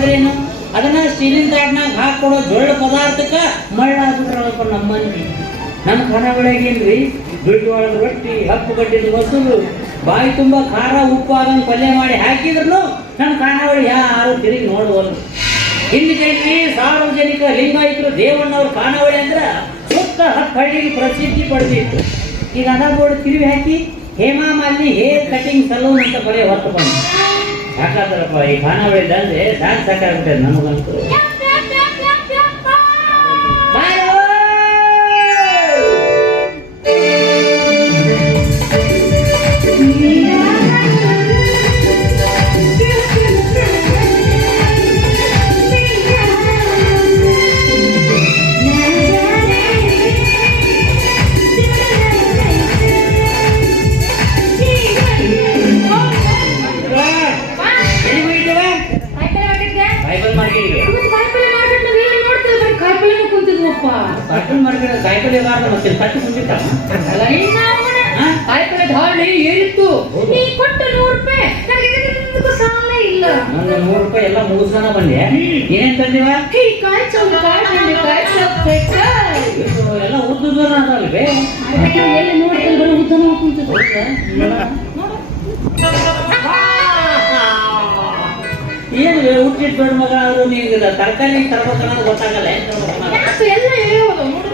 ಅಂದ್ರೇನು? ಅದನ್ನ ಸ್ಟೀಲಿನ ತಾಟ್ನಾಗ ಹಾಕೊಡೋ ಜೊಳ್ಳ ಪದಾರ್ಥಕ್ಕ ಮಳ್ಳ ಆಗ್ಬಿಟ್ರಲ್ಲಪ್ಪ ನಮ್ಮ ನಮ್ಮ ಖಾನಾವಳಿಗೇನ್ರಿ ದುಡ್ಡು ರೊಟ್ಟಿ, ಹಪ್ಪು ಗಡ್ಡಿದ ಮೊಸರು, ಬಾಯಿ ತುಂಬ ಖಾರ, ಉಪ್ಪು ಆಗಂಗ್ ಪಲ್ಯ ಮಾಡಿ ಹಾಕಿದ್ರು ನಮ್ಮ ಖಾನಾವಳಿ ಯಾರು ತಿರುಗಿ ನೋಡುವಲ್ಲ ಹಿಂದೆ ಕೇಳಿ ಸಾರ್ವಜನಿಕ ಲಿಂಗಾಯಿತರು ದೇವಣ್ಣವ್ರ ಖಾನಾವಳಿ ಅಂದ್ರೆ ಸುತ್ತ ಹತ್ತು ಹಳ್ಳಿಗೆ ಪ್ರಸಿದ್ಧಿ ಪಡೆದಿತ್ತು. ಈಗ ಅದ ಬೋರ್ಡ್ ಹಾಕಿ Hema Mali hair cutting salon ಅಂತ ಬರೆಯ ಹೊತ್ತು ಬಂದು ಯಾಕಂದ್ರಪ್ಪ ಈ ಖಾನಾವಳಿ ದಂಧೆ ಡ್ಯಾನ್ಸ್ ಸಾಕಾಗ್ಬಿಟ್ಟೆ ನಮಗಂತೂ. ಕೈ ಕಾಯಿ ಚೌಕ ಕಾಯಿ ಎಲ್ಲ ಉದ್ದುದ ಅದಲ್ವೇ ಅದಕ್ಕೆ ಎಲ್ಲಿ ನೋಡ್ತಾರೆ ಬರೀ ಉದ್ದನ ಕುಂತಿದ್ದು ಏನು ಹುಟ್ಟಿದ ದೊಡ್ಡ ಮಗ ಆದ್ರು ನೀವು ತರಕಾರಿ ತರ್ಬೇಕನ್ನೋದು ಗೊತ್ತಾಗಲ್ಲ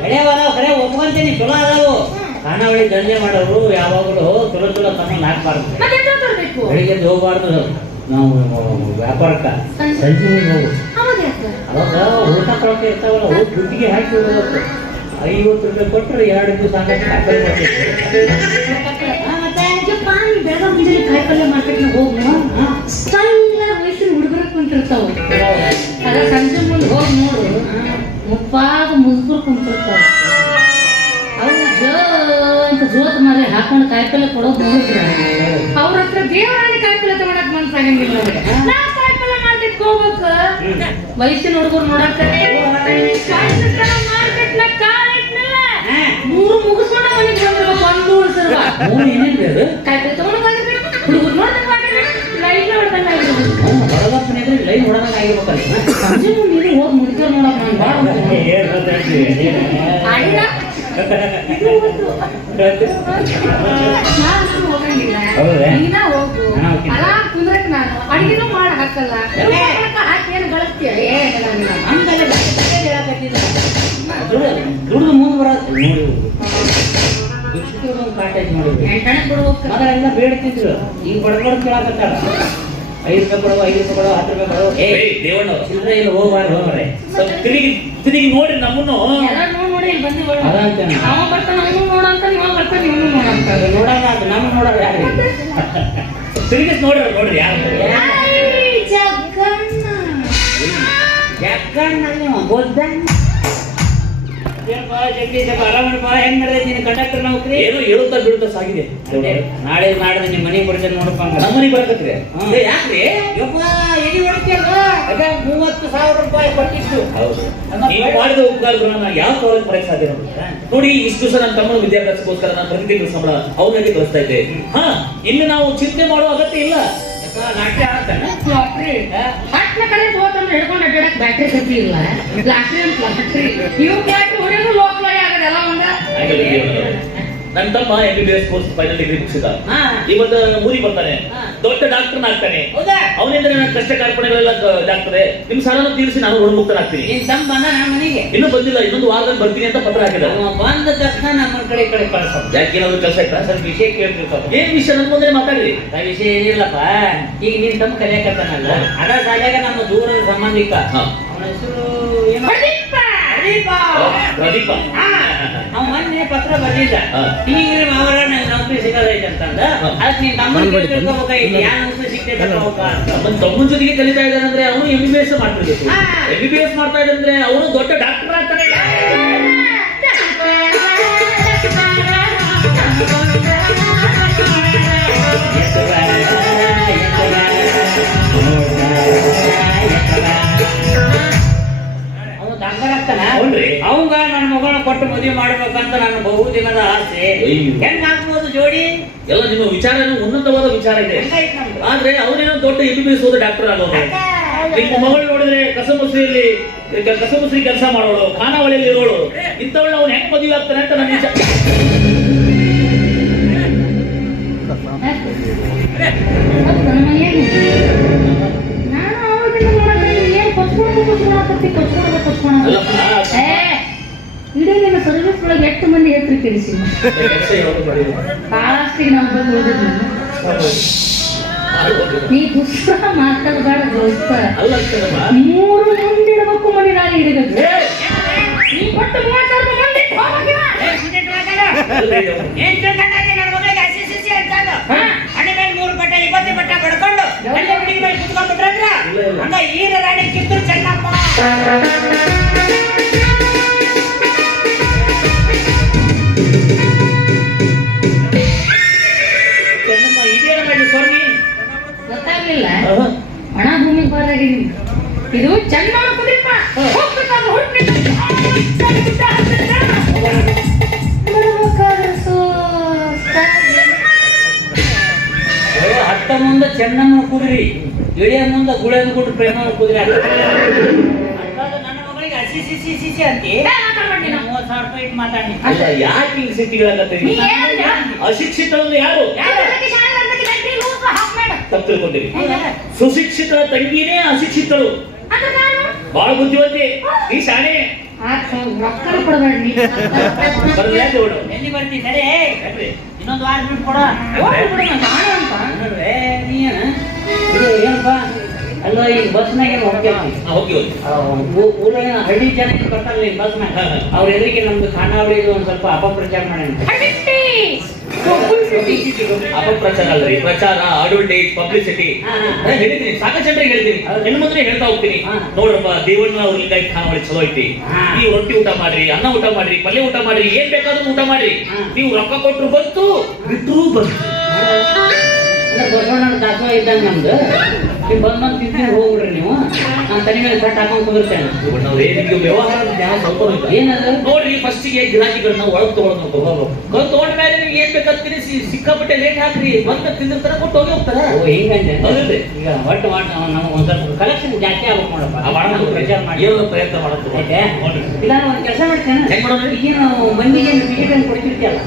ಬೆಳೆಯವಾಗ ಖರೆ ಒಪ್ಕೊಂತೀನಿ ಚಲೋ ಅದಾವು ಖಾನಾವಳಿ ದಂಧೆ ಮಾಡೋರು ಯಾವಾಗಲೂ ಚಲೋ ಚಲೋ ತಮ್ಮ ಹಾಕ್ಬಾರ್ದು. ಮತ್ತೆ ಎಂತ ತರಬೇಕು ಬೆಳಿಗ್ಗೆ ಹೋಗ್ಬಾರ್ದು. ನಾವು ವ್ಯಾಪಾರಕ್ಕೆ. ಸಂಜೆ. ಹೋಗು. ಊಟ ಕೊಳಕ ಇರ್ತಾವಲ್ಲ ಅವು ದುಡ್ಡಿಗೆ ಹಾಕಿ ಐವತ್ತು ರೂಪಾಯಿ ಕೊಟ್ಟರೆ ಎರಡು ದಿವಸ ಆಗಕ್ಕೆ ಹಾಕಲ್ ಯಪ್ಪ, ನೀ ಬೆಳಗಾವ್ ಮುಂಜಾನೆ ಕಾಯಿ ಪಲ್ಯ ಮಾರ್ಕೆಟ್ನಾಗ ಹೋಗು ಸ್ಟೈಲ್ ವಯಸ್ಸಿನ ಹುಡುಗರ ಕುಂತಿರ್ತಾವ ಅದ ಸಂಜೆ ಮುಂದೆ ಹೋಗಿ ನೋಡು ಮುಪ್ಪಾದ ಮುದುಕರು ಕುಂತಿರ್ತಾವ ಅವು ಜೋ ಅಂತ ಜೋತ್ ಮಾರಿ ಹಾಕೊಂಡು ಕಾಯಿ ಪಲ್ಯ ಕೊಡೋದು ನೋಡಿದ್ರ ಅವ್ರ ಹತ್ರ ದೇವರಾಣಿ ಕಾಯಿ ಪಲ್ಯ ತಗೊಳಕ್ ಮನ್ಸಾಗಂಗಿಲ್ಲ ಅವ್ರಿಗೆ ನಾ ಕಾಯಿ ಪಲ್ಯ ಮಾರ್ಕೆಟ್ ಹೋಗ್ಬೇಕು ವಯಸ್ಸಿನ ಹುಡುಗರು ನೋಡಕ್ಕ ಮಾರ್ಕೆಟ್ನಾಗ ಕಾರ್ ಇಟ್ನಲ್ಲ ಮೂರು ಮುಗಿಸ್ಕೊಂಡ ಮನೆಗೆ ಬಂದಿರ್ಬೇಕು ಒಂದು ಉಳಿಸಿರುವ ಮೂರು ಏನೇನ್ರಿ ಅದು ಕಾಯಿಪಲ್ಲೆ ತಗೊಂಡು ಬಂದಿರ್ಬೇಕು ಹುಡುಗರು ನೋಡ್ದಂಗೆ ಮಾಡಿರ್ಬೇಕು ಲೈಟ್ ಹೊಡ್ದಂಗೆ ಆಗಿರ್ಬೇಕು ಅವ್ನು ಹೊರಗಪ್ಪನೆ ಅಂದ್ರೆ ಲೈನ್ ಹೊಡೆದಂಗೆ ಆಗಿರ್ಬೇಕಲ್ಲ ಸಂಜೆ ನೀರು ಹೋಗಿ ಮುಡ್ಕೊಂಡು ನೋಡಕ್ ನಾನು ಭಾಳ ಅಣ್ಣ ಇದು ಒಂದು. ನಾನು ಹೋಗಂಗಿಲ್ಲ ಹೌದಾ? ನೀನ ಹೋಗು ನಾನು ಹೋಗ್ತೀನಿ. ಆರಾಮ್ ಕುಂದ್ರಕ್ ನಾನು ಅಡಿಗೆನೂ ಮಾಡ ಹಾಕಲ್ಲ ದುಡ್ದು ಮುಂದೆ ಬರೋದು ಇಷ್ಟು ಕಾಟೇಜ್ ನೋಡಿ ಎಂಟನೇ ಕೊಡ್ಬೇಕು ಮೊದಲೆಲ್ಲ ಬೇಡ್ತಿದ್ರು ಈಗ ಬಡಬಡ ಕೇಳಕತ್ತಾಳ ಐದು ರೂಪಾಯಿ ಕೊಡುವ ಐದು ರೂಪಾಯಿ ಕೊಡುವ ಹತ್ತು ರೂಪಾಯಿ ಕೊಡುವ ಏ ದೇವಣ್ಣ ಚಿಲ್ಲರೆ ಇಲ್ಲ ಹೋಗ್ಬಾರ್ದು ಹೋಗ್ರೆ ಸ್ವಲ್ಪ ತಿರುಗಿ ತಿರುಗಿ ನೋಡಿ ನಮ್ಮನ್ನು ನೋಡಿ ಬಂದಿ ಅದ ಅಂತೇನೆ. ಅವ ಬರ್ತಾನೆ ಅವನು ನೋಡಂತ ಅಂತ ಬರ್ತಾನ ಇವನು ನೋಡಂತ ನೋಡಲ್ಲ ಅದು ನಮ್ಮ ನೋಡೋರು ಯಾರು ತಿರುಗಿ ನೋಡ್ರಿ ನೋಡ್ರಿ ಯಾರು ಏನೋ ಹೇಳುತ್ತಾ ಬಿಡುತ್ತಾ ಸಾಗಿದೆ? ನಾಳೆ ನಾಡ್ದು ನಿಮ್ಮ ಮನೆಗೆ ಬರ್ತೇನೆ ನೋಡಪ್ಪ ನಮ್ಮ. ಏ, ಯಾಕ್ರಿ? ಯಪ್ಪ ಎಲ್ಲಿ ಹೊಡಿತೀಯಲ್ಲ? ಅದ ಮೂವತ್ತು ಸಾವಿರ ರೂಪಾಯಿ ಕೊಟ್ಟಿತ್ತು ಹೌದು. ನೀವು ಮಾಡಿದ ಉಪಕಾರಗಳನ್ನ ನಾನು ಯಾವ ಕಾಲೇಜ್ ಬರಕ್ಕೆ ಸಾಧ್ಯ ನೋಡಿ ಇಷ್ಟು ದಿವಸ ನನ್ನ ತಮ್ಮನ ವಿದ್ಯಾಭ್ಯಾಸಕ್ಕೋಸ್ಕರ ನಾನು ಪ್ರತಿ ತಿಂಗಳು ಸಂಬಳ ಅವನಿಗೆ ಕಳಿಸ್ತಾ ಇದ್ದೆ. ಹಾ ಇನ್ನು ನಾವು ಚಿಂತೆ ಮಾಡೋ ಅಗತ್ಯ ಇಲ್ಲ. ನಾಟ್ಯ ಆಡ್ತಾನೆ ಲಾಟ್ರಿ ಹಟ್ನ ಕಡೆ ಹೋತಂದ್ರೆ ಹಿಡ್ಕೊಂಡು ಅಡ್ಡಾಡಕ್ ಬ್ಯಾಟ್ರಿ ಗತಿ ಇಲ್ಲ ಲಾಟ್ರಿ ಅಂತ ಲಾಟ್ರಿ ಇವು ಬ್ಯಾಟ್ರಿ ಹೊಡೆಯೋದು ಲೋಕಲಾಗಿ ಆಗದೆಲ್ಲ ಒಂದ ಹಾಗಾಗಿ ದೇವರೇ, ನನ್ನ ತಮ್ಮ M B B S course final degree ಮುಗಿಸಿದ. ಇವತ್ತು ಊರಿಗೆ ಬರ್ತಾನೆ. ದೊಡ್ಡ ಡಾಕ್ಟರ್ ಆಗ್ತಾನೆ ಅವನಿಂದ ನನ್ನ ಕಷ್ಟ ಕಾರ್ಪಣೆಗಳೆಲ್ಲ ಡಾಕ್ಟರ್ ನಿಮ್ ಸಾಲನ ತೀರಿಸಿ ನಾನು ಋಣಮುಕ್ತನಾಗ್ತೀನಿ ಮನೆಗೆ. ಇನ್ನೂ ಬಂದಿಲ್ಲ ಇನ್ನೊಂದು ವಾರದಲ್ಲಿ ಬರ್ತೀನಿ ಅಂತ ಪತ್ರ ಹಾಕಿದ ಬಂದ ತಕ್ಷಣ ನಮ್ಮ ಕಡೆ ಕಡೆ ಕಳ್ಸೋದು ಯಾಕೆ ಏನಾದ್ರು ಕೆಲಸ ಇತ್ತ ಸರ್ ವಿಷಯ ಕೇಳ್ತಿರ್ತಾವ ಏನ್ ವಿಷಯ? ನನ್ ಮುಂದೆ ಮಾತಾಡ್ರಿ. ಆ ವಿಷಯ ಏನಿಲ್ಲಪ್ಪ. ಈಗ ನೀನ್ ತಮ್ಮ ಕಲಿಯಕತ್ತಾನಲ್ಲ ಅದ ಸಾಲ್ಯಾಗ ನಮ್ಮ ದೂರದ ಸಂಬಂಧಿಕ. ಅವನ ಹೆಸರು ಪ್ರದೀಪ. ಪ್ರದೀಪ. ಅವ ಮೊನ್ನೆ ಪತ್ರ ಬರ್ಲಿಲ್ಲ ಹಾ. ಈಗ ಅವರ ನಂಗೆ ನೌಕರಿ ಸಿಗೋದೈತೆ ಅಂತಂದ. ಅದಕ್ಕೆ ನೀನ್ ತಮ್ಮ ತಿಳ್ಕೊಬೇಕಾಗಿತ್ತು ಯಾವ ನೌಕರಿ ಸಿಗ್ತೈತೆ ಹೋಗ ಅಂತ. ನಮ್ಮ ತಮ್ಮನ ಜೊತೆಗೆ ಕಲಿತಾ ಇದ್ದಾನೆ ಅಂದ್ರೆ ಅವನು ಎಂ ಬಿ ಬಿ ಎಸ್ ಮಾಡ್ತಿರ್ಬೇಕು. ಹಾ. ಎಂ ಬಿ ಬಿ ಎಸ್ ಮಾಡ್ತಾ ಇದ್ದಂದ್ರೆ ಅವನು ದೊಡ್ಡ ಡಾಕ್ಟರ್ ಆಗ್ತಾನೆ. ಆಗ್ತಾನ ಅವಂಗ ನನ್ನ ಮಗಳನ್ನ ಕೊಟ್ಟು ಮದುವೆ ಮಾಡ್ಬೇಕಂತ ನನ್ನ ಬಹು ದಿನದ ಆಸೆ. ಹೆಂಗ್ ಆಗ್ಬೋದು ಜೋಡಿ? ಎಲ್ಲ ನಿಮ್ಮ ವಿಚಾರ ಉನ್ನತವಾದ ವಿಚಾರ ಇದೆ. ಆದ್ರೆ ಅವನೇನೋ ದೊಡ್ಡ ಎಂ ಬಿ ಎಸ್ ಡಾಕ್ಟರ್ ಆಗೋದು ನಿಮ್ಮ ಮಗಳು ನೋಡಿ ನೋಡಿದ್ರೆ ಕಸಮುಸ್ರಿಯಲ್ಲಿ ಕಸಮುಸ್ರಿ ಕೆಲಸ ಮಾಡೋಳು ಖಾನಾವಳಿಯಲ್ಲಿ ಇರೋಳು. ಇಂಥವಳು ಅವ್ನು ಹೆಂಗ್ ಮದುವೆ ಆಗ್ತಾನೆ ಅಂತ ನನ್ನ ವಿಚಾರ. ನಾನು ಏನ್ ಕೊಚ್ಕೊಂಡು ಕೊಚ್ಕೊಳಕತ್ತಿ ಕೊಚ್ಕೊಂಡು ಅಲ್ಲಮ್ಮ ಏ ಇಡೀ ನಿನ್ನ ಸರ್ವಿಸ್ ಒಳಗೆ ಎಷ್ಟು ಮಂದಿ ಹೆಸರು ತಿಳಿಸಿ. ಕಾಸ್ಟಿಗೆ ನಾವು ಬಂದು ನೀ ಪುಸ್ತಕ ಮಾತಾಡಬಾರ ದೋಸ್ತ. ಮೂರು ಮಂದಿ ಇಡಬೇಕು ಮನೆ ನಾನು ಹಿಡಿಬೇಕು ಈ ನೀ ಕೊಟ್ಟು ಮೂವತ್ತು ಸಾವಿರ ಮಂದಿ ಮೂರು ಬಟ್ಟೆ ಇಪ್ಪತ್ತು ಇಲ್ಲ, ಇಲ್ಲ. ಹಂಗ ಈರ ರಾಣಿ ಕಿತ್ತೂರು ಚೆನ್ನಮ್ಮ ಚೆನ್ನಮ್ಮ. ಒಣ ಭೂಮಿಗೆ ಬರಾಗಿದ್ದೀನಿ ಇದು ಚೆನ್ನ ಕುದ್ರಿಪ್ಪ ಹೋಗ್ಬೇಕಾದ್ರೆ ಏ, ಹತ್ತ ಮುಂದ ಚೆನ್ನಮ್ಮ ಕುದ್ರಿ ಇಳಿಯ ಮುಂದ ಗುಳೆದು ಕೊಟ್ಟು ಪ್ರೇಮ ಕುದ್ರಿ. ಯಾಕೆ ಸಿಟಿಗಳಾಗತ್ತೀರಿ ಅಶಿಕ್ಷಿತ ಯಾರು ತಪ್ಪು ತಿಳ್ಕೊಂಡಿರಿ. ಸುಶಿಕ್ಷಿತ ತಂಗಿನೇ ಅಶಿಕ್ಷಿತಳು. ಬಹಳ ಬುದ್ಧಿವಂತೆ. ಈ ಶಾಣೆ? ಇನ್ನೊಂದು ವಾರ ಬಿಟ್ಟು ಕೊಡ. ಏನಪ್ಪ? ಅಲ್ಲ ಈ ಬಸ್ನಾಗ ಹೋಗಿ ಹಳ್ಳಿ ಜನ ಬರ್ತಾರಲ್ಲ ಈ ಬಸ್ನಾಗ. ಅವ್ರ ಎದುರಿಗೆ ನಮ್ದು ಖಾನಾವಳಿ ಒಂದ್ ಸ್ವಲ್ಪ ಅಪಪ್ರಚಾರ ಮಾಡೋಣ ಅಪಪ್ರಚಾರ ಅಲ್ರಿ. ಪ್ರಚಾರ ಅಡ್ವರ್ಟೈಸ್ ಪಬ್ಲಿಸಿಟಿ. ನಾನು ಹೇಳಿದ್ದೀನಿ ಸಾಕಷ್ಟು ಜನರಿಗೆ ಹೇಳ್ತೀನಿ. ಹೆಣ್ಣು ಮುಂದೆ ಹೇಳ್ತಾ ಹೋಗ್ತೀನಿ. ನೋಡ್ರಪ್ಪ ದೇವಣ್ಣ ಅವ್ರ ಲಿಂಗಾಯತ್ ಖಾನಾವಳಿ ಚಲೋ ಐತಿ. ಈ ನೀವು ರೊಟ್ಟಿ ಊಟ ಮಾಡ್ರಿ ಅನ್ನ ಊಟ ಮಾಡ್ರಿ ಪಲ್ಯ ಊಟ ಮಾಡ್ರಿ ಏನ್ ಬೇಕಾದ್ರೂ ಊಟ ಮಾಡ್ರಿ. ನೀವು ರೊಕ್ಕ ಕೊಟ್ರು ಬಂತು ಬಿಟ್ರು ಬಂತು. ಬಸವಣ್ಣ ದಾಸವ ಇದ್ದಂಗ ನಮ್ದು. ನೀವು ಬಂದ್ ಬಂದ್ ತಿಂತೀನಿ ಹೋಗ್ಬಿಡ್ರಿ ನೀವು. ನಾನು ತಲೆ ಮೇಲೆ ಕಟ್ ಹಾಕೊಂಡು ಕುದಿರ್ತೇನೆ. ಏನದು? ನೋಡ್ರಿ ಫಸ್ಟಿಗೆ ಗಿರಾಕಿಗಳನ್ನ ಒಳಗ್ ತಗೊಳಕ್ ನೋಡ್ಕೋಬೇಕು ಬಂದ್ ತಗೊಂಡ ಮೇಲೆ ನಿಮ್ಗೆ ಏನ್ ತಿನ್ನಿಸಿ ಸಿಕ್ಕಾಪಟ್ಟೆ ಲೇಟ್ ಹಾಕ್ರಿ. ಬಂದ ತಿಂದಿರ್ತಾರ ಕೊಟ್ಟು ಹೋಗಿ ಹೋಗ್ತಾರ? ಓ ಹಿಂಗಂದೆ ಹೌದ್ರಿ? ಈಗ ಒಟ್ಟು ಮಾಡಿ ನಮ್ಗೆ ಒಂದ್ ಸ್ವಲ್ಪ ಕಲೆಕ್ಷನ್ ಜಾಸ್ತಿ ಆಗ್ಬೇಕು ನೋಡಪ್ಪ. ನಾವು ಪ್ರಚಾರ ಮಾಡಿ. ಏನು ಪ್ರಯತ್ನ ಮಾಡೋದು ಇಲ್ಲ ಒಂದು ಕೆಲಸ ಮಾಡ್ತೇನೆ. ಏನು ಮಂದಿಗೆ ಟಿಕೆಟ್ ಕೊಡ್ತಿರ್ತೀಯಲ್ಲ.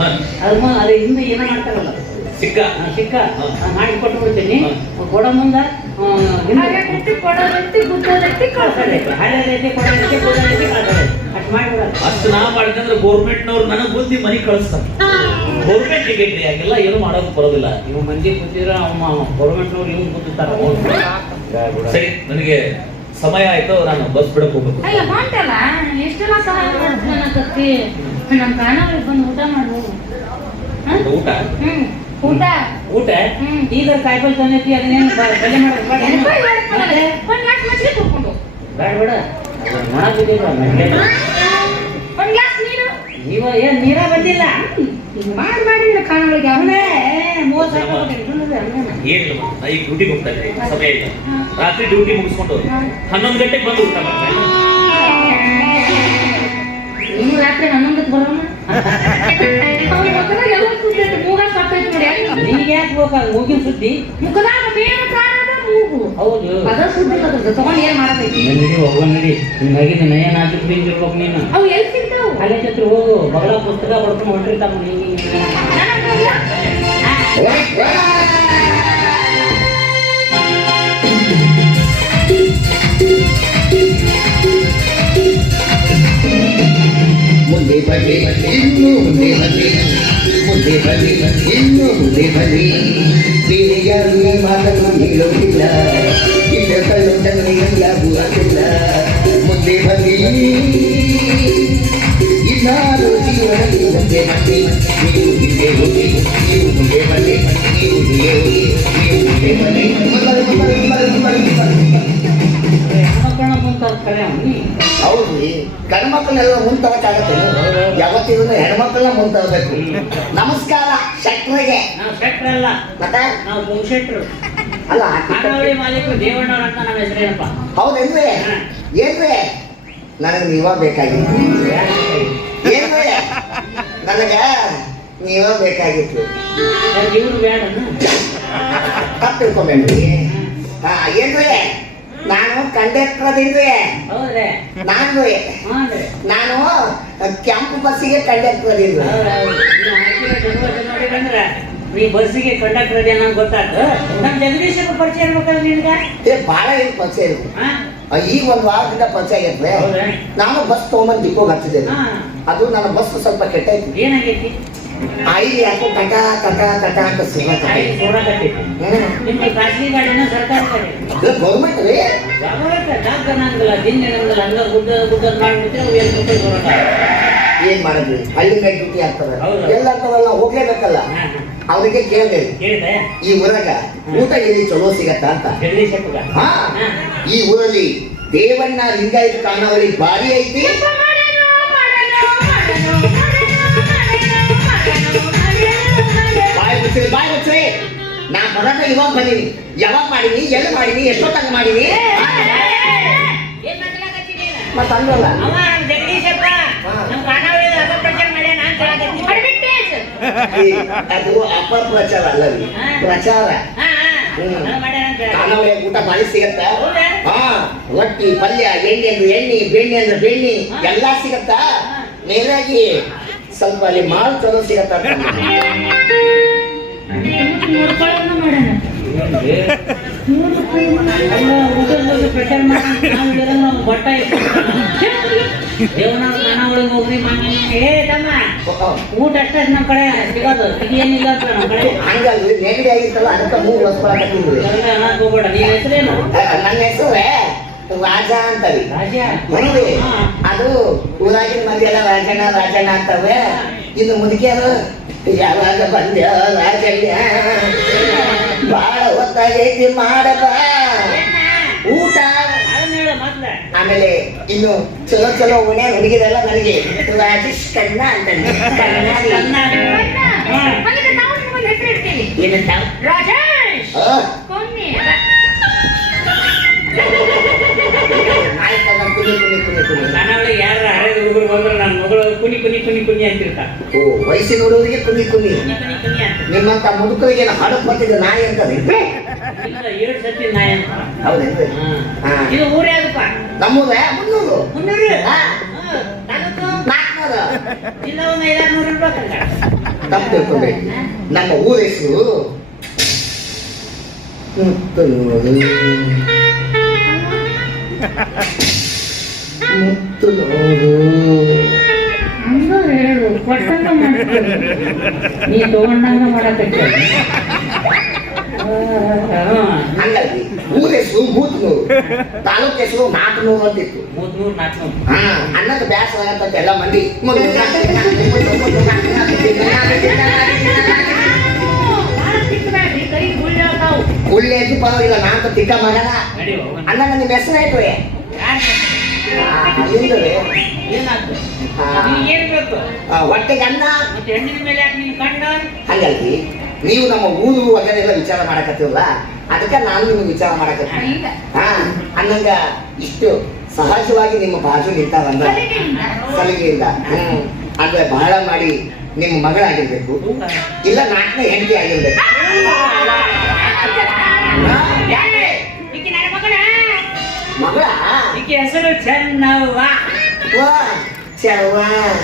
ಅದ್ರ ಅದ್ರ ಹಿಂದೆ ಏನೋ ಮಾಡ್ತಾರಲ್ಲ. ಸಿಕ್ಕ. ಮಾಡಿ ಕೊಟ್ಟು ಬಿಡ್ತೀನಿ ಹಾ. ಕೊಡೋ ಮುಂದೆ ಕೊಡೋದೈತಿ ಗುದ್ದೋದೈತಿ ಕಳ್ಸೋದೈತಿ ಕಳ್ಸೋದೈತಿ ಅಷ್ಟು ಮಾಡಿಬಿಡೋದು. ಅಷ್ಟು ನಾ ಮಾಡಿದ್ರೆ ಗೌರ್ಮೆಂಟ್ನವ್ರು ನನಗೆ ಬುದ್ಧಿ ಮನೆಗೆ ಕಳಿಸ್ತಾರೆ. ಗೌರ್ಮೆಂಟ್ ಟಿಕೆಟ್ ರೀ ಏನು ಮಾಡೋದು ಬರೋದಿಲ್ಲ. ನೀವು ಮಂದಿ ಕೂತಿದ್ರ ಅವ ಗೌರ್ಮೆಂಟ್ನವ್ರು ಕೂತಿರ್ತಾರ. ಸರಿ ನನಗೆ ಸಮಯ ಆಯ್ತು ನಾನು ಬಸ್ ಬಿಡಕ್ ಹೋಗ್ಬೇಕು. ಅಯ್ಯ ಹೊಂಟಲ್ಲ ಎಷ್ಟೆಲ್ಲ ಸಹಾಯ ನಮ್ಮ ಕಾಣವ್ರಿಗೆ ಬಂದು ಊಟ ಮಾಡು. ಹ? ಊಟ? ಊಟ? ಊಟ. ಈಗ ಕಾಯಿಪಲ್ಲೆ ತಂದೈತಿ ಅದನ್ನೇನು ಬೆಲೆ ಬೇಡ ಬೇಡ. ನೀರು. ನೀವ ಏನ್ ನೀರ ಬಂದಿಲ್ಲ? ಮಾಡಿ ಮಾಡಿ ಕಾಣಗಳಿಗೆ ಅವನೇ. ಮೂವತ್ತು ಸಾವಿರ ರೂಪಾಯಿ ಕೊಟ್ಟಿದ್ದು, ನೋಡಿದ್ರೆ ಹಂಗೇನ? ಏನಿಲ್ಲ ಮಾ, ನಾ ಈಗ ಡ್ಯೂಟಿಗೆ ಹೋಗ್ತಾ ಇದ್ದೀನಿ ಸಮಯ ಇಲ್ಲ. ರಾತ್ರಿ ಡ್ಯೂಟಿ ಮುಗಿಸ್ಕೊಂಡು ಹನ್ನೊಂದು ಗಂಟೆಗೆ ಬಂದು ಊಟ ಮಾಡ್ತಾರೆ ನೀನು ರಾತ್ರಿ ಹನ್ನೊಂದಕ್ಕೆ ಬರೋಣ ಅವ್ನ ಮುಖದಾಗ ಎಲ್ಲ ಸುತ್ತೈತಿ ಮೂಗ ಸತ್ತೈತಿ ನೋಡಿ ಹೆಂಗ? ನಿನಗೆ ಯಾಕೆ ಬೇಕಾಗ ಮೂಗಿನ ಸುದ್ದಿ? ಮುಖದಾಗ ಮೇನ ಕಾಣದ ಮೂಗು. ಹೌದು. ಅದ ಸುದ್ದಿ ಅದ್ರದ್ದು ತಗೊಂಡ್ ಏನ್ ಮಾಡತೈತಿ ನಡಿ ಹೋಗೋ ನಡಿ. ನೀನು ಅವು ಎಲ್ಲಿ ಸಿಗ್ತಾವು? ಬಗಲ ಪುಸ್ತಕ ಹೊಡ್ಕೊಂಡು ಹೊಂಟಿರ್ತಾವ. ಮುಂದೆ ಬನ್ನಿ ಇನ್ನು ಮುಂದೆ ಬನ್ನಿ ಮುಂದೆ ಬನ್ನಿ ಇನ್ನು ಮುಂದೆ ಬನ್ನಿ ಬೇರೆ ಯಾರು ಈ ಮಾತನ್ನು ಹೇಳುವುದಿಲ್ಲ ಇಲ್ಲ ಕಲ್ಲು ತಂದೆಯಾಗೂ ಆಗಿಲ್ಲ ಮುಂದೆ ಬನ್ನಿ ಇನ್ನಾರು ಜೀವನದಲ್ಲಿ ಮುಂದೆ ಬನ್ನಿ ನೀವು ಹಿಂದೆ ಹೋಗಿ ನೀವು ಮುಂದೆ ಬನ್ನಿ ನೀವು ಹಿಂದೆ ಹೋಗಿ ನೀವು ಮುಂದೆ ಬನ್ನಿ ಬನ್ನಿ, ಬನ್ನಿ, ಬನ್ನಿ, ಬನ್ನಿ, ಬನ್ನಿ. ಮಕ್ಕಳ ಮುಂತ ಕರೆ ಅವ್ನಿ ಹೌದು ಗಂಡ್ಮಕ್ಳನ್ನೆಲ್ಲ ಮುಂತಾಗತ್ತೆ ಯಾವತ್ತಿಗೂ ಹೆಣ್ಮಕ್ಳನ್ನ ಮುಂತಾಗಬೇಕು ನಮಸ್ಕಾರ ಶೆಟ್ರಿಗೆ. ಅಲ್ಲ ಮತ್ತೆ? ನಾವು ಪುಂಶೆಟ್ರು ಅಲ್ಲ ಖಾನಾವಳಿ ಮಾಲೀಕರು ದೇವಣ್ಣವ್ರ ಅಂತ ನಮ್ಮ ಹೆಸರೇನಪ್ಪ ಹೌದೇನ್ರಿ? ಏನ್ರಿ? ನನಗೆ ನೀವ ಬೇಕಾಗಿತ್ತು. ಏನ್ರಿ? ನನಗ ನೀವ ಬೇಕಾಗಿತ್ತು. ಇವ್ರು ಬೇಡ ತಪ್ಪು ತಿಳ್ಕೊಬೇಡ್ರಿ. ಹಾ ಏನ್ರಿ? ನಾನು ಕಂಡಕ್ಟರ್ ಅದಿಲ್ವೇ ಹೌದ್ರಿ ನಾನು ನಾನು ಕೆಂಪು ಬಸ್ಸಿಗೆ ಕಂಡಕ್ಟರ್ ನೀ ಬಸ್ಸಿಗೆ ಕಂಡಕ್ಟರ್ ಅದೇ ನಂಗೆ ಗೊತ್ತಾಯ್ತು ನಮ್ಮ ಪರಿಚಯ ಇರ್ಬೇಕಲ್ಲ ನಿನ್ಗೆ? ಏ ಭಾಳ ಏನು ಪರಿಚಯ ಇರ್ಬೇಕು ಈಗ ಒಂದು ವಾರದಿಂದ ಪರಿಚಯ ಆಗೈತೆ? ನಾನು ಬಸ್ ತೊಗೊಂಬಂದು ದಿಕ್ಕೋಗಿ ಹಚ್ಚಿದ್ದೇನೆ. ಅದು ನನ್ನ ಬಸ್ ಸ್ವಲ್ಪ ಕೆಟ್ಟ ಏನಾಗೈತಿ? ಐದು ಯಾಕೆ ಕಟ ಕಟ ಕಟ ಅಂತ ತಾಯಿ ಸಿಗತ್ತೆ ನಿಮ್ಮ ನಿಮ್ಗೆ ಖಾಸಗಿ ಗಾಡಿನ ಸರ್ಕಾರ ಕಡೆ ಅದು ಗೌರ್ಮೆಂಟ್ ರೀ? ಡಾಕ್ ಅನ್ನಂಗಿಲ್ಲ ದಿನ ಅನ್ನಂಗಿಲ್ಲ ಹಂಗ ಗುಡ್ಡ ಗುಡ್ಡ ಮಾಡ್ಬಿಟ್ಟು ಏನು ರೂಪಾಯಿ ಬರೋಣ ಏನ್ ಮಾಡಿದ್ವಿ ಹಳ್ಳಿ ಮೇಲೆ ಡ್ಯೂಟಿ ಆಗ್ತದೆ. ಎಲ್ಲ ಅಂತವಲ್ಲ ಹೋಗ್ಲೇಬೇಕಲ್ಲ? ಅವರಿಗೆ ಕೇಳಿದೆ ಹೇಳಿದೆ ಈ ಊರಾಗ ಊಟ ಎಲ್ಲಿ ಚಲೋ ಸಿಗತ್ತ ಅಂತ? ಈ ಊರಲ್ಲಿ ದೇವಣ್ಣ ಲಿಂಗಾಯತ ಕಾಣವರಿಗೆ ಭಾರಿ ಐತಿ. ಇವಾಗ ಬಂದೀನಿ ಯಾವಾಗ ಮಾಡೀನಿ ಎಲ್ಲಿ ಮಾಡೀನಿ ಎಷ್ಟೊತ್ತಂಗ ಮಾಡೀನಿ? ಮತ್ತ. ಈ ಅದು ಅಲ್ಲ ಪ್ರಚಾರ ಊಟ ಮಾಡಿ ಸಿಗತ್ತ ರೊಟ್ಟಿ ಪಲ್ಯ ಎಣ್ಣೆ ಅಂದ್ರೆ ಎಣ್ಣೆ ಬೆಣ್ಣೆ ಅಂದ್ರೆ ಬೆಣ್ಣೆ. ಎಲ್ಲಾ ಸಿಗತ್ತ ನೇರಾಗಿ ಸ್ವಲ್ಪ ಅಲ್ಲಿ ಮಾಲ್ ಚಲೋ ಸಿಗತ್ತ ನೋಡ್ಕೊಳ್ಳೋಣ ಮಾಡೋಣ. ಎಲ್ಲ ಊಟದ ಬಗ್ಗೆ ಪ್ರಚಾರ ಮಾಡಿ ನಾವು ಇರೋದು ನಾವು ಬಟ್ಟ ದೇವನಾಗ ಖಾನ ಒಳಗೆ ಹೋಗ್ರಿ ಮನೆ ಏ ತಮ್ಮ ಊಟ ಅಷ್ಟೇ ನಮ್ಮ ಕಡೆ ಸಿಗೋದು. ಇದೇನಿಲ್ಲ ಅಂತ ನಮ್ಮ ಕಡೆ. ಹಂಗಲ್ರಿ ನೆಗಡಿ ಆಗಿತ್ತಲ್ಲ ಅದಕ್ಕೆ ಅದನ್ನ ಅನ್ನಕ್ ಹೋಗ್ಬೇಡ. ನೀನ್ ಹೆಸರೇನು? ನನ್ನ ಹೆಸರು ರಾಜ ಅಂತವಿ ರಾಜ. ಅದು ಊರಾಗಿನ ಮಂದಿ ಎಲ್ಲ ರಾಜಣ್ಣ ರಾಜಣ್ಣ ಅಂತವೆ. ಇದು ಮುದುಕಿಯರು ಯಾವಾಗ ಬಂದೆ ರಾಜಣ್ಣ ಬಾಳ ಹೊತ್ತಾಗೈತಿ ಮಾಡಪ್ಪ. ಊಟ. ಆಮೇಲೆ ಇನ್ನು ಚಲೋ ಚಲೋ ಒಣೆ ಹುಡುಗಿದೆಲ್ಲ ನನಗೆ ರಾಜೇಶ್ ಕಣ್ಣ ಹಾ. ಏನಂತ ರಾಜೇಶ್. ಖಾನಾವಳಿಗೆ ಯಾರ ಹರಿದ ಹುಡುಗರು ಬಂದ್ರೆ ನನ್ನ ಮಗಳು ಕುನಿ ಕುನಿ ಕುನಿ ಕುನಿ ಅಂತಿರ್ತಾ. ಓ ವಯಸ್ಸಿನ ಹುಡುಗರಿಗೆ ಕುನಿ ಕುನಿ. ನಿಮ್ಮಂತ ಮುದುಕರಿಗೆ ಹಡಕ್ ಬರ್ತಿದ್ದ ನಾಯಿ ಅಂತದೆ ಏಳು ಸತಿ ನಾಯಿ ಅಂತ. ಹೌದೇನ್ರಿ. ಇದು ಊರೇ ಅದಪ್ಪ ನಮ್ಮೂರ? ಮುನ್ನೂರು. ಮುನ್ನೂರು? ನಾಲ್ಕುನೂರು ಇಲ್ಲ ಒಂದು ಐದಾರು ನೂರು ಇರ್ಬೇಕಲ್ಲ. ತಪ್ಪು ತಿಳ್ಕೊಂಡ್ರಿ. ನಮ್ಮ ಊರ ಹೆಸರು ಮುತ್ತನೂರು ಮುತ್ತನೂರು ಹಂಗ ಹೇಳು ಕೊಟ್ಟಂಗ ಮಾಡ್ತೀವಿ ನೀ ತಗೊಂಡಂಗ ಮಾಡಕತ್ತೆ ಊರ ಹೆಸರು ಮೂತ್ನೂರು ತಾಲೂಕ್ ಹೆಸರು ನಾಲ್ಕುನೂರು ಅಂತಿತ್ತು ಮೂರ್ನೂರು ನಾಲ್ಕುನೂರು ಹಾ ಅನ್ನದ ಬ್ಯಾಸರ ಆಗತ್ತಂತ ಎಲ್ಲ ಮಂದಿ ಉಳ್ಳೆ ಪರವಾಗಿಲ್ಲ ನಾಲ್ಕು ತಿಕ್ಕ ಮಗನ ಅಣ್ಣ ನಿಮ್ಮ ಹೆಸರು ಆಯ್ತು ಏನಾಗ್ತದೆ? ಹಾ. ನೀ ಏನ್ ಬೇಕು ಹೊಟ್ಟೆಗೆ ಅನ್ನ ಮತ್ತೆ ಹೆಣ್ಣಿನ ಮೇಲೆ ಯಾಕೆ ನೀನು ಕಂಡ ಹಂಗಲ್ರಿ. ನೀವು ನಮ್ಮ ಊರು ಅದನ್ನೆಲ್ಲ ವಿಚಾರ ಮಾಡಕತ್ತೀವಲ್ಲ? ಅದಕ್ಕೆ ನಾನು ನಿಮ್ಗೆ ವಿಚಾರ ಮಾಡಕತ್ತೀನಿ. ಹಾ ಅನ್ನಂಗ ಇಷ್ಟು ಸಹಜವಾಗಿ ನಿಮ್ಮ ಬಾಜು ನಿಂತಾವಂದ ಸಲಿಗೆಯಿಂದ? ಹ್ಮ್. ಅಂದ್ರೆ ಬಹಳ ಮಾಡಿ ನಿಮ್ಮ ಮಗಳಾಗಿರ್ಬೇಕು. ಇಲ್ಲ ನಾಲ್ಕನೇ ಹೆಂಡತಿ ಆಗಿರ್ಬೇಕು. ಮಗಳ ಈಕೆ ಹೆಸರು ಚೆನ್ನವ್ವ ವಾ ಚವ್ವ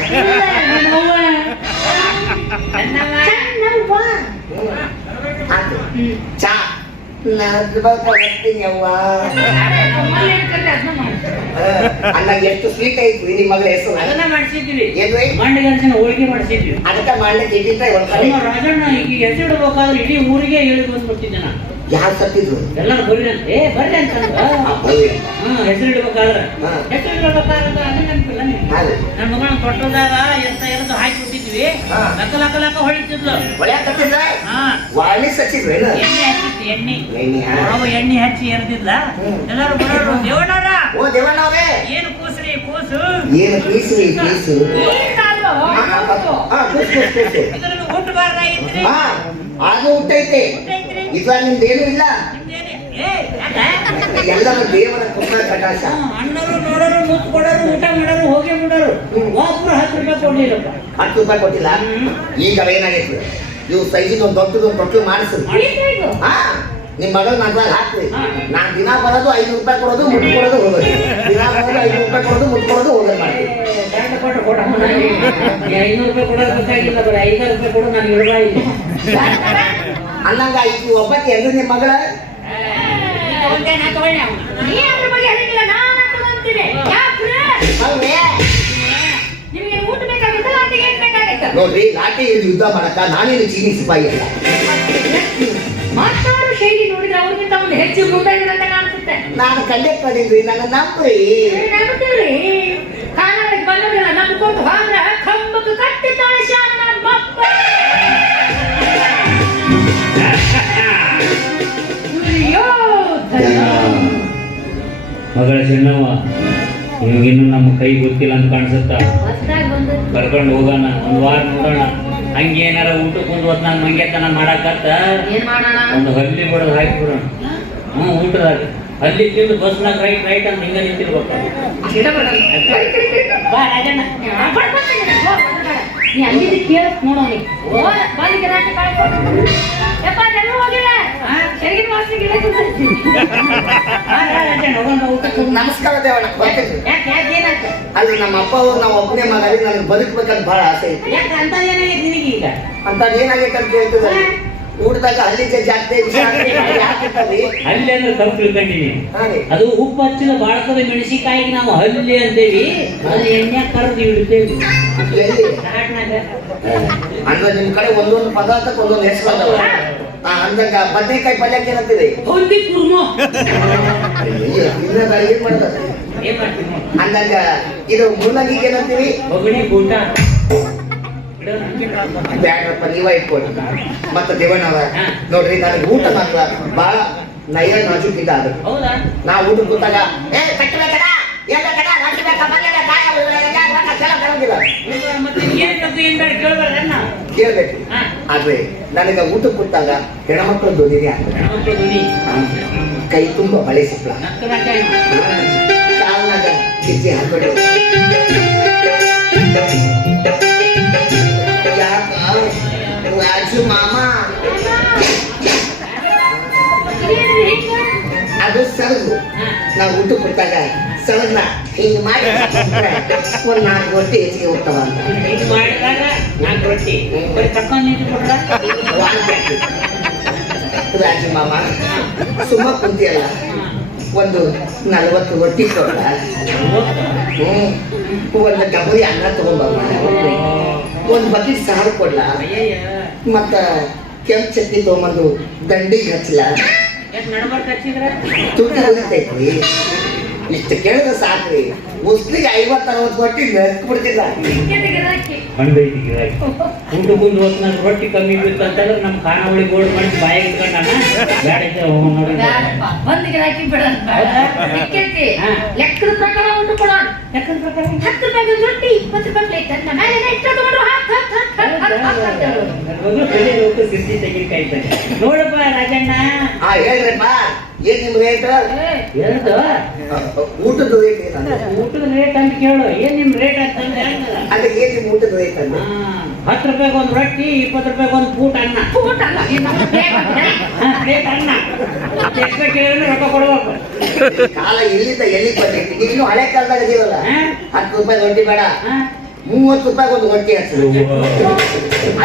ಚೆನ್ನವ್ವ. ಚಾ ಬರ್ತೀನಿ ಅವ್ವ ಏನ್ ಅನ್ನಂಗ ಎಷ್ಟು ಸ್ವೀಟ್ ಐತಿ ನಿಮ್ಮ ಮಗಳ ಹೆಸರು? ಅದನ್ನ ಮಾಡಿಸಿದ್ವಿ. ಏನ್ರಿ ಮಂಡಿಗಲ್ಸಿನ ಹೋಳಿಗೆ ಮಾಡಿಸಿದ್ವಿ. ಅದಕ್ಕೆ ನಮ್ಮ ರಾಜಣ್ಣ ಈಗ ಹೆಸರಿಡ್ಬೇಕಾದ್ರೆ ಇಡೀ ಊರಿಗೆ ಹೇಳಿ ಬಂದ್ಬಿಟ್ಟಿದ್ದೆ ನಾನು. ಯಾರು ಸತ್ತಿದ್ರು? ಎಲ್ಲರೂ ಬರ್ರಿ ಅಂತ ಏ ಬರ್ರಿ ಅಂತಂದ್ರ ಆ ಬೈರಿ. ಹ್ಮ್ ಹೆಸರು ಇಡ್ಬೇಕಾದ್ರೆ. ಹಾ. ಹೆಸರು ಇಡ್ಬೇಕಾದ್ರೆ ಅದು ನೆನಪಿಲ್ಲ ನನ್ನ ಎಂತ ಹಾಕಿ ಬಿಟ್ಟಿದ್ವಿ ಹೊಳ್ಯಾಕತ್ತಿದ್ರ? ಎಣ್ಣೆ ಹಚ್ಚಿತ್ತು ಎಣ್ಣೆ. ಎಣ್ಣೆ ಹಚ್ಚಿ ಎರ್ದಿದ್ಲ. ಹ್ಮ್. ಎಲ್ಲರೂ ಬರೋರು ದೇವಣ್ಣವ್ರ? ಓ ದೇವಣ್ಣವ್ರೇ. ಏನು ಕೂಸ್ರಿ ಕೂಸು? ಏನು ಕೂಸ್ರಿ ಕೂಸು, ಅದು ಹುಟ್ಟೈತೆ ಇದ್ರಾಗ ನಿಮ್ದೇನು? ಇಲ್ಲ ಎಲ್ಲ ದೇವರ ಕೃಪಾ ಕಟಾಶ. ಅಣ್ಣರು ನೋಡೋರು ಮುತ್ತು ಕೊಡೋರು ಊಟ ಮಾಡೋರು ಹೋಗಿ ಬಿಡೋರು ಒಬ್ರು ಹತ್ತು ರೂಪಾಯಿ ಕೊಡಲಿಲ್ಲ ಹತ್ತು ರೂಪಾಯಿ ಕೊಟ್ಟಿಲ್ಲ. ಈಗ ಏನಾಗೈತೆ? ನೀವು ಸೈಜಿಗೆ ಒಂದು ದೊಡ್ಡದು ಒಂದು ತೊಟ್ಟು ಈಗಲ್ವ? ಹಾ ನಿಮ್ ಮಗಳು ನನ್ನ ಹಾಕ್ರಿ. ನಾನ್ ದಿನ ಬರೋದು ಐನೂರು ರೂಪಾಯಿ ಕೊಡೋದು ಮುಟ್ಟು ಕೊಡೋದು ಹೋಗೋದು. ದಿನ ಬರೋದು ಐನೂರು ರೂಪಾಯಿ ಕೊಡೋದು ಮುಟ್ಟು ಕೊಡೋದು ಹೋಗೋದು ಮಾಡ್ತೀನಿ ಐನೂರು ರೂಪಾಯಿ ಕೊಡೋದು ಗೊತ್ತಾಗಿಲ್ಲ ಬರೀ ಐದಾರು ರೂಪಾಯಿ ಕೊಡು ನಾನು ರೂಪಾಯಿ ಇಲ್ಲಿ ಅನ್ನಂಗ ಈಕಿ ಒಬ್ಬಕ್ಕೆ ಎಲ್ರು ನಿಮ್ಮ ಮಗಳ? ನೋಡ್ರಿ ಲಾಟಿ ಹಿಡಿದು ಯುದ್ಧ ಮಾಡಕ್ಕ ನಾನೇನು ಚೀನಿ ಸಿಪಾಯಿ ಅಲ್ಲ. ಮಾತಾಡೋ ಶೈಲಿ ನೋಡಿದ್ರೆ ಅವ್ರಿಗಿಂತ ಒಂದು ಹೆಚ್ಚು ಮುಂದೆ ಅಂತ ಕಾಣಿಸುತ್ತೆ. ನಾನು ಕಂಡಕ್ಟರ್ ಮಾಡಿದ್ರಿ ನನ್ನ ನಂಬ್ರಿ. ನಂಬ್ತೀವ್ರಿ? ಮಗಳ ಚೆನ್ನವ್ವ ಇವಾಗಿನ್ನು ನಮ್ಮ ಕೈ ಗೊತ್ತಿಲ್ಲ ಅಂತ ಕಾಣಿಸುತ್ತ. ಕರ್ಕೊಂಡು ಹೋಗೋಣ ಒಂದು ವಾರ ನೋಡೋಣ. ಹಂಗೇನಾರ ಊಟಕ್ಕೆ ಒಂದು ಹೊತ್ತು ನಾನು ಮಂಗ್ಯತನ ಮಾಡಕತ್ತ? ಒಂದು ಹಲ್ಲಿ ಬಡದು ಹಾಕಿಬಿಡೋಣ ಹ್ಞೂ ಊಟದಾಗ ಅಲ್ಲಿ ತಿಂದು ಬಸ್ನಾಗ ರೈಟ್ ರೈಟ್ ಅಂತ ಹಿಂಗ ನಿಂತಿರ್ಬೇಕು. ಬಾ ರಾಜಣ್ಣ. ನೀ ಕೇಳ ನೋಡೋನಿ ಕಳ್ಕೊಂಡು ಯಪ್ಪ ಹೋಗಿಲ್ಲ ಗಿಡ ನಮಸ್ಕಾರ ದೇವಣ್ಣ ಬರ್ತೀನಿ ಯಾಕೆ ಯಾಕೆ ಏನಾಯ್ತು? ಅಲ್ಲಿ ನಮ್ಮ ಅಪ್ಪ ಅವ್ರು ನಾವು ಒಬ್ಬನೇ ಮಗ ನನಗೆ ಬದುಕ್ಬೇಕಂತ ಬಹಳ ಆಸೆ ಐತಿ ಯಾಕೆ ಅಂತ ಏನಾಗೈತೆ ನಿನಗೆ ಈಗ ಅಂತ ಏನಾಗೈತೆ ಅಂತ ಹೇಳ್ತದೆ ಊಟದಾಗ ಹಳ್ಳಿ ಜಜ್ಜಿ ಆಗ್ತೇ ಯಾಕೆ ಹಲ್ಲಿ ಅಂದ್ರೆ ತಪ್ಪು ತಿಳ್ಕೊಂಡಿನಿ ರೀ. ಅದು ಉಪ್ಪು ಹಚ್ಚಿದ ಬಾಳಕದ ಮೆಣಸಿಕಾಯಿಗೆ ನಾವು ಹಲ್ಲಿ ಅಂತೇವಿ ಅಲ್ಲಿ ಎಣ್ಣೆ ಕರೆದು ಇಡ್ತೇವಿ ಅಂದ್ರೆ ನಿಮ್ ಕಡೆ ಒಂದೊಂದು ಪದಾರ್ಥಕ್ಕೆ ಒಂದೊಂದು ಹೆಸರು ಅದಾವ. ಅಂದಂಗ ಬದನೆಕಾಯಿ ಪಲ್ಯಕ್ಕೆ ಏನಂತಿದೆ ಹೊಂದಿ ಕುರ್ಮು. ಏನ್ ಮಾಡ್ತಾರೆ. ಅಂದಂಗ ಇದು ಮೂಲಂಗಿಗೆ ಏನಂತೀವಿ ಒಗಣಿ ಗೂಟ ಬ್ಯಾಡ್ರಪ್ಪ ನೀವ ಇಟ್ಕೊಳ್ಳಿ. ಮತ್ತ ದೇವಣ್ಣವ ಹಾ. ನೋಡ್ರಿ ನನಗೆ ಊಟ ಮಾತ್ರ ಬಹಳ ನೈರ ನಾಜುಕಿದ್ದ ಅದು. ನಾ ಊಟ ಕೂತಾಗ ಏ ಕಟ್ಟಬೇಕಡ ಎಲ್ಲ ಕಡ ಕೇಳ್ಬೇಕು. ಆದ್ರೆ ನನಗೆ ಊಟ ಕೂತಾಗ ಹೆಣ್ಮಕ್ಳು ಧ್ವನಿನೇ ಆಗ್ತದೆ. ಕೈ ತುಂಬಾ ಬಳೆ ಸಿಪ್ಲ. ಕಾಲ್ನಾಗ ಕಿಚ್ಚಿ ಹಾಕ್ಬಿಡು ಅದು ಸರಗು ಹಾ ನಾವು ಊಟ ಕೊಡ್ತಾಗ ಸರಗ್ನ ಹಿಂಗ್ ಮಾಡಿ ಒಂದು ನಾಲ್ಕು ರೊಟ್ಟಿ ಹೆಚ್ಚಿಗೆ ಹೋಗ್ತಾವ ಅಂತ. ಇದು ಮಾಡಿದಾಗ ನಾಲ್ಕು ರೊಟ್ಟಿ. ಬರೀ ತಕ್ಕೊಂಡು ನಿಂತು. ರಾಜು ಮಾಮ. ಸುಮ್ಮ ಕುಂತಿಯಲ್ಲ. ಒಂದು ನಲವತ್ತು ರೊಟ್ಟಿ ತೊಗೊಂಡ ಹ್ಞೂ ಒಂದು ಡಬರಿ ಅನ್ನ ತಗೊಂಡ್ಬರ್ಲ ಒಂದು ಬಕೆಟ್ ಸಾರು ಕೊಡ್ಲ. ಮತ್ತ ಕೆಂಪ್ ಚಟ್ನಿ ತೊಗೊಂಬಂದು ದಂಡಿಗೆ ಹಚ್ಚಲ ಉಳಿತೈತಿ ಇಷ್ಟು ಕೇಳಿದ್ರೆ ಸಾಕ್ರಿ ಮುಸ್ಲಿಗೆ ಐವತ್ತು ಅರವತ್ತು ರೊಟ್ಟಿ ಬಿಡ್ತಿಲ್ಲ ಗಿರಾಕಿ. ಊಟ ಕುಂದು ಹೊತ್ತು ನಾನು ರೊಟ್ಟಿ ಕಮ್ಮಿ ಬಿತ್ತು ಅಂತಂದ್ರೆ ನಮ್ಮ ಖಾನಾವಳಿ ಗೋಲ್ಡ್ ಮಾಡಿ ಬಾಯಿಗೆ ನೋಡಿ ಗಿರಾಕಿ? ಲೆಕ್ಕದ ಪ್ರಕಾರ ಊಟ ಕೊಡೋಣ ಲೆಕ್ಕದ ಪ್ರಕಾರ ಹತ್ತು ಒಂದು ರೊಟ್ಟಿ ಇಪ್ಪತ್ತು ರೂಪಾಯಿ ಪ್ಲೇಟ್ ಅಂತ ಮೇಲೆ ಎಷ್ಟು ಸಿದ್ಧಿ ತೆಗಿಲಿಕ್ಕೆ ನೋಡಪ್ಪ ರಾಜಣ್ಣ ಹೇಳ್ರಪ್ಪ ಏನ್ ನಿಮ್ ರೇಟ್ ಹೇಳ್ದು ಊಟದ ರೇಟ್ ಊಟದ ರೇಟ್ ಅಂತ ಕೇಳು. ಏನ್ ನಿಮ್ ರೇಟ್ ಅಂತಂದ್ರೆ ಹೇಳ್ತದ ಅದಕ್ಕೆ ಏನ್ ನಿಮ್ ಊಟದ ರೇಟ್ ಅಂದ್ರೆ? ಹತ್ತು ರೂಪಾಯಿಗೆ ಒಂದು ರೊಟ್ಟಿ ಇಪ್ಪತ್ತು ರೂಪಾಯಿಗೆ ಒಂದು ಪೂಟ ಅನ್ನ. ಊಟ ಅಲ್ಲ, ಇದು ನಮ್ಮ ಪ್ಲೇಟ್ ಅನ್ನ. ಎಷ್ಟು ಕೇಳಿದ್ರೆ ರೊಕ್ಕ ಕೊಡ್ಬೇಕು. ಕಾಲ ಎಲ್ಲಿಂದ ಎಲ್ಲಿಗೆ ಬಂದೈತಿ ನೀವು ಹಳೆ ಕಾಲದಾಗ ಇದೀವಲ್ಲ? ಹತ್ತು ರೂಪಾಯಿ ರೊಟ್ಟಿ ಬೇಡ? ಮೂವತ್ತು ರೂಪಾಯಿ ಒಂದು ಹೊಟ್ಟೆ ಹಚ್ಚ್ರಿ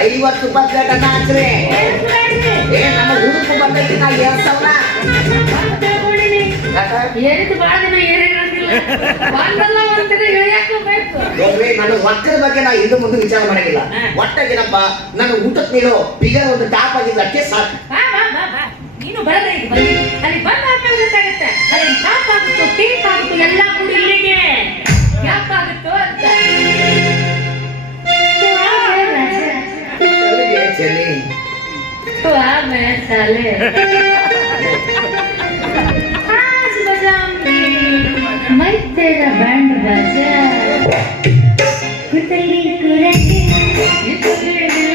ಐವತ್ತು ರೂಪಾಯಿ ಪ್ಲೇಟ್ ಅನ್ನ ಹಚ್ಚ್ರಿ? ಏ ನಮ್ಮ ಹುಡುಕು ಬಂದೈತಿ ನಾ ಎರಡ್ ಸಾವಿರ. ನನ್ನ ಬಗ್ಗೆ ನಾ ಹಿಂದೆ ಮುಂದೆ ವಿಚಾರ ಮಾಡಂಗಿಲ್ಲ. ಒಟ್ಟಾಗಿನಪ್ಪ ನನ್ನ ಊಟಕ್ಕೆ ನೀಡೋ ಬಿಗರ್ ಒಂದು ಟಾಪ್ ಆಗಿದ್ದಕ್ಕೆ ಅಷ್ಟೇ ಸಾಕು ನೀನು ಬರದೇ ಅಲ್ಲಿ ಬಂದ ಗೊತ್ತಾಗುತ್ತೆ. ಅಲ್ಲಿ ಟಾಪ್ ಆಗುತ್ತೋ ಟೀಪ್ ಆಗುತ್ತೋ ಎಲ್ಲ ಕೂಡ ಇಲ್ಲಿಗೆ. ಯಾಪ್ ಆಗುತ್ತೋ चले तो आ मैं साले। आज बजाऊँगी। मैं तेरा बैंड बजा कुतली कुरते कुतली तो